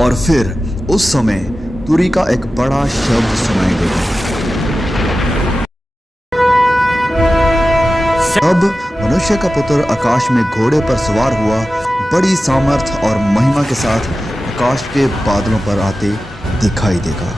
और फिर उस समय तुरी का एक बड़ा शब्द सुनाई देगा। अब मनुष्य का पुत्र आकाश में घोड़े पर सवार हुआ बड़ी सामर्थ और महिमा के साथ आकाश के बादलों पर आते दिखाई देगा।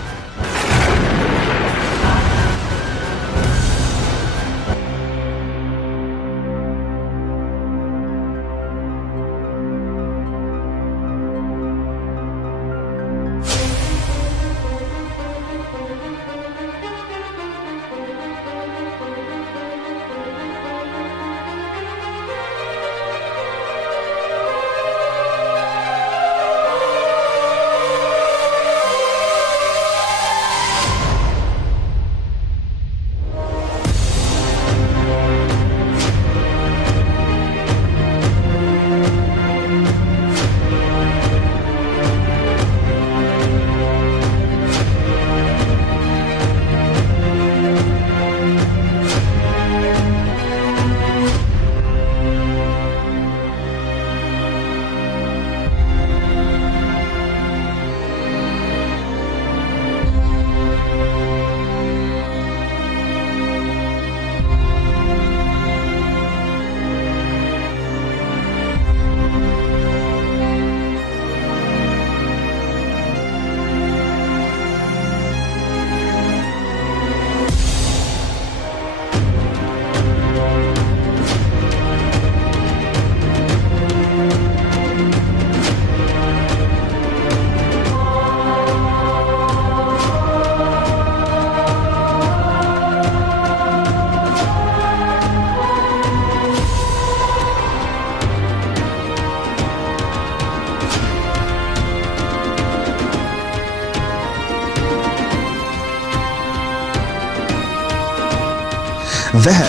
वह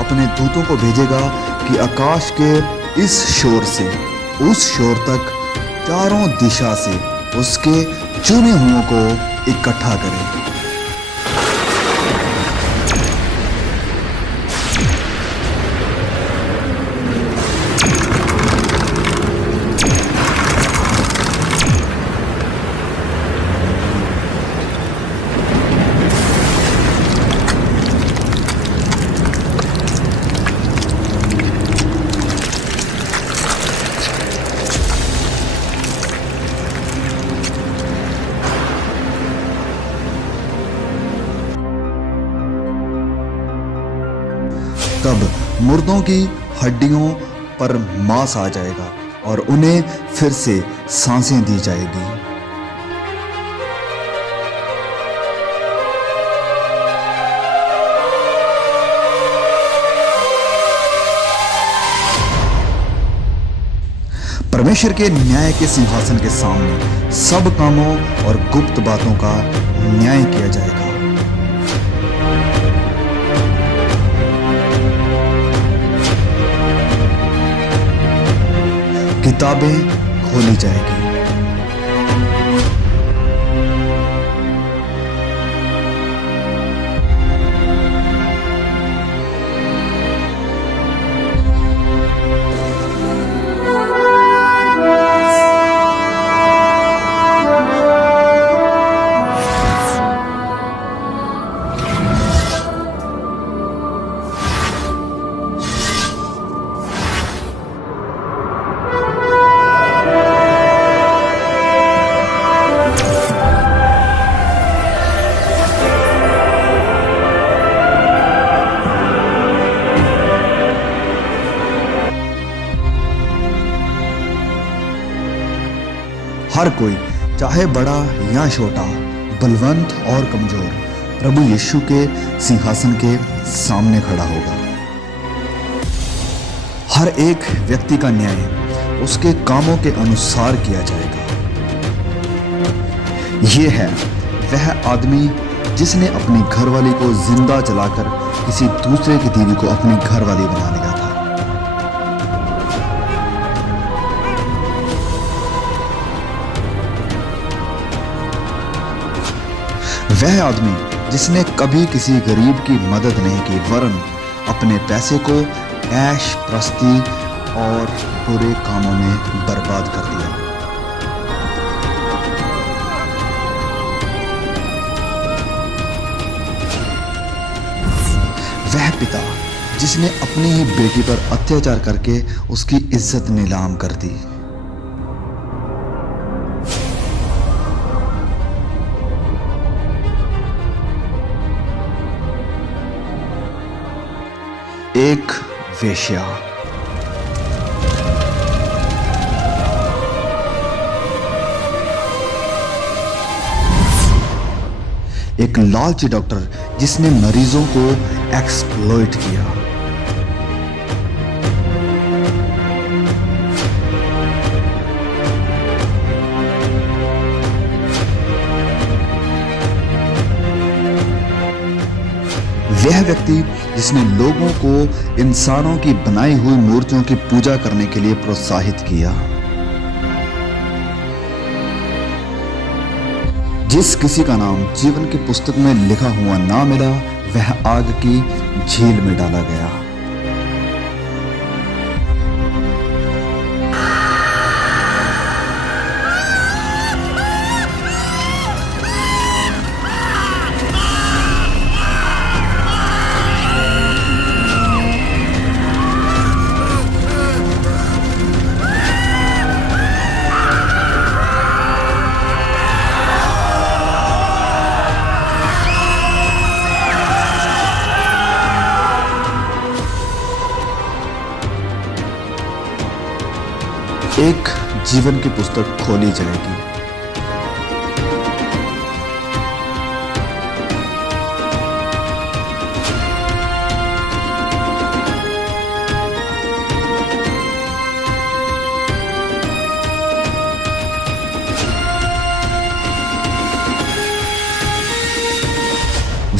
अपने दूतों को भेजेगा कि आकाश के इस शोर से उस शोर तक चारों दिशा से उसके चुने हुओं को इकट्ठा करें। तब मुर्दों की हड्डियों पर मांस आ जाएगा और उन्हें फिर से सांसें दी जाएगी। परमेश्वर के न्याय के सिंहासन के सामने सब कामों और गुप्त बातों का न्याय किया जाएगा। किताबें खोली जाएगी। हर कोई, चाहे बड़ा या छोटा, बलवंत और कमजोर, प्रभु यीशु के सिंहासन के सामने खड़ा होगा। हर एक व्यक्ति का न्याय उसके कामों के अनुसार किया जाएगा। यह है वह आदमी जिसने अपनी घरवाली को जिंदा जलाकर किसी दूसरे की बीवी को अपनी घरवाली बना लिया था। वह आदमी जिसने कभी किसी गरीब की मदद नहीं की, वरन अपने पैसे को ऐश प्रस्ती और बुरे कामों में बर्बाद कर दिया। पिता जिसने अपनी ही बेटी पर अत्याचार करके उसकी इज्जत नीलाम कर दी। एक वेश्या। एक लालची डॉक्टर जिसने मरीजों को एक्सप्लॉइट किया। वह व्यक्ति जिसने लोगों को इंसानों की बनाई हुई मूर्तियों की पूजा करने के लिए प्रोत्साहित किया। जिस किसी का नाम जीवन की पुस्तक में लिखा हुआ ना मिला, वह आग की झील में डाला गया। एक जीवन की पुस्तक खोली जाएगी।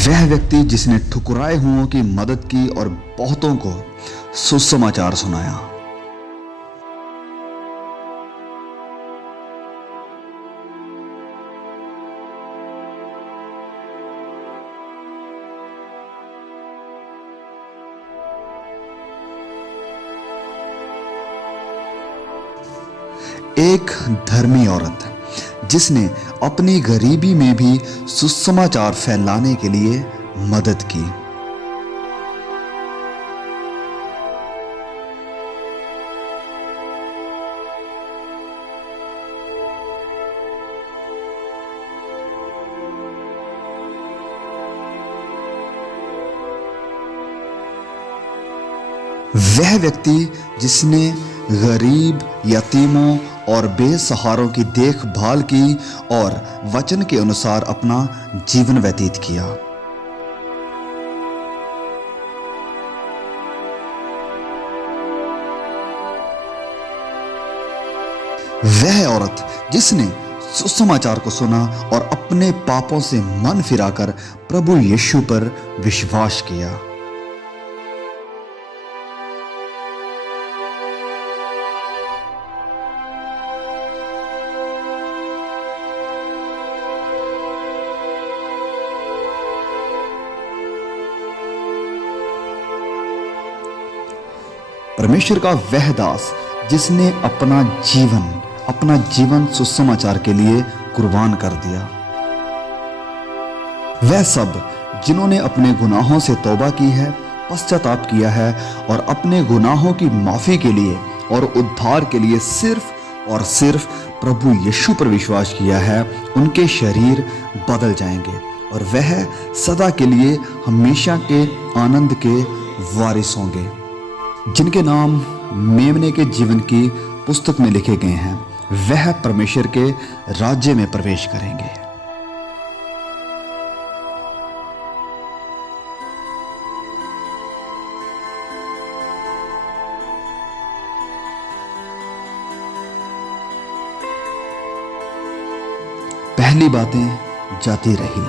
वह व्यक्ति जिसने ठुकराए हुओं की मदद की और बहुतों को सुसमाचार सुनाया। एक धर्मी औरत जिसने अपनी गरीबी में भी सुसमाचार फैलाने के लिए मदद की। वह व्यक्ति जिसने गरीब, यतीमों और बेसहारों की देखभाल की और वचन के अनुसार अपना जीवन व्यतीत किया। वह औरत जिसने सुसमाचार को सुना और अपने पापों से मन फिराकर प्रभु यीशु पर विश्वास किया। परमेश्वर का वह दास जिसने अपना जीवन सुसमाचार के लिए कुर्बान कर दिया। वह सब जिन्होंने अपने गुनाहों से तौबा की है, पश्चाताप किया है और अपने गुनाहों की माफी के लिए और उद्धार के लिए सिर्फ और सिर्फ प्रभु यीशु पर विश्वास किया है, उनके शरीर बदल जाएंगे और वह सदा के लिए हमेशा के आनंद के वारिस होंगे, जिनके नाम मेमने के जीवन की पुस्तक में लिखे गए हैं। वह परमेश्वर के राज्य में प्रवेश करेंगे। पहली बातें जाती रही।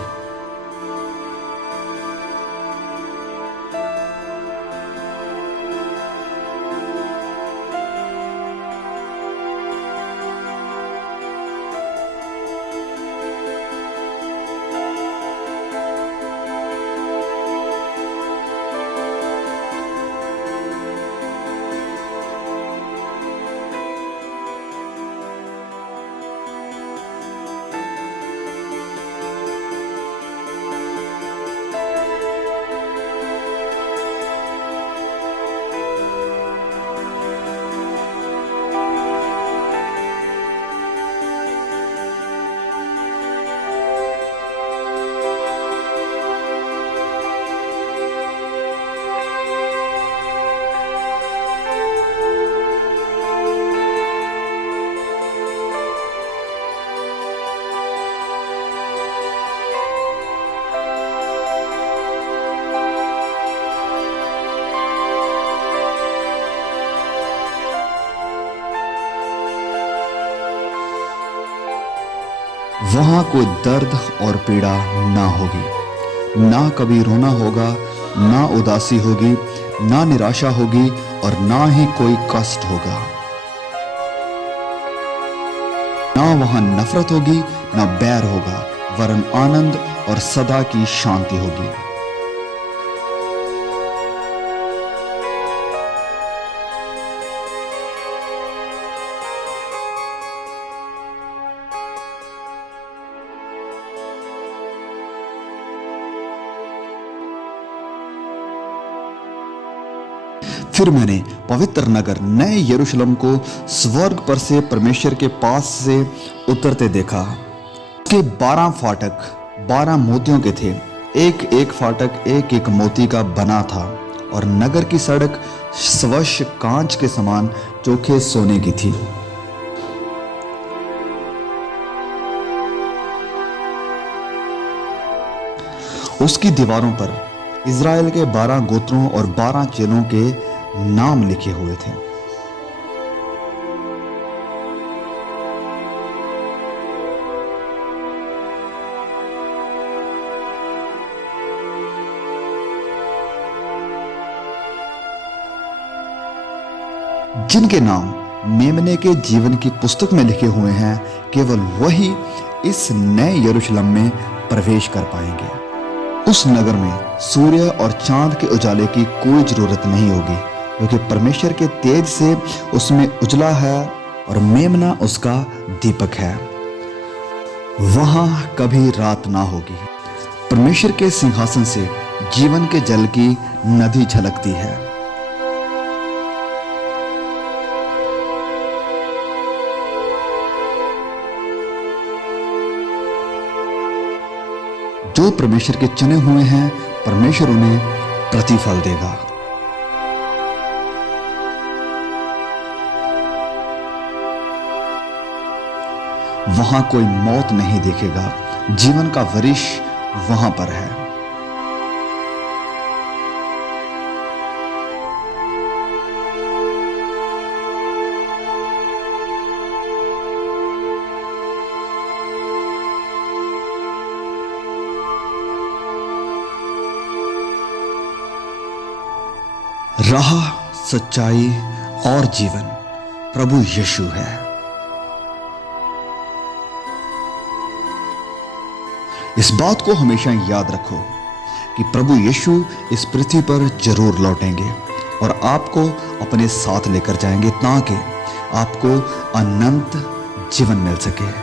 वहां कोई दर्द और पीड़ा ना होगी, ना कभी रोना होगा, ना उदासी होगी, ना निराशा होगी और ना ही कोई कष्ट होगा। ना वहां नफरत होगी, ना बैर होगा, वरन आनंद और सदा की शांति होगी। फिर मैंने पवित्र नगर नए यरूशलेम को स्वर्ग पर से परमेश्वर के पास से उतरते देखा। उसके 12 फाटक 12 मोतियों के थे, एक एक फाटक एक एक मोती का बना था, और नगर की सड़क स्वच्छ कांच के समान चोखे सोने की थी। उसकी दीवारों पर इज़राइल के 12 गोत्रों और 12 चेलों के नाम लिखे हुए थे। जिनके नाम मेमने के जीवन की पुस्तक में लिखे हुए हैं, केवल वही इस नए यरूशलेम में प्रवेश कर पाएंगे। उस नगर में सूर्य और चांद के उजाले की कोई जरूरत नहीं होगी, क्योंकि परमेश्वर के तेज से उसमें उजला है और मेमना उसका दीपक है। वहां कभी रात ना होगी। परमेश्वर के सिंहासन से जीवन के जल की नदी झलकती है। जो परमेश्वर के चुने हुए हैं, परमेश्वर उन्हें प्रतिफल देगा। वहां कोई मौत नहीं देखेगा, जीवन का वृक्ष वहां पर है। राह, सच्चाई और जीवन प्रभु यीशु है। इस बात को हमेशा याद रखो कि प्रभु यीशु इस पृथ्वी पर जरूर लौटेंगे और आपको अपने साथ लेकर जाएंगे, ताकि आपको अनंत जीवन मिल सके।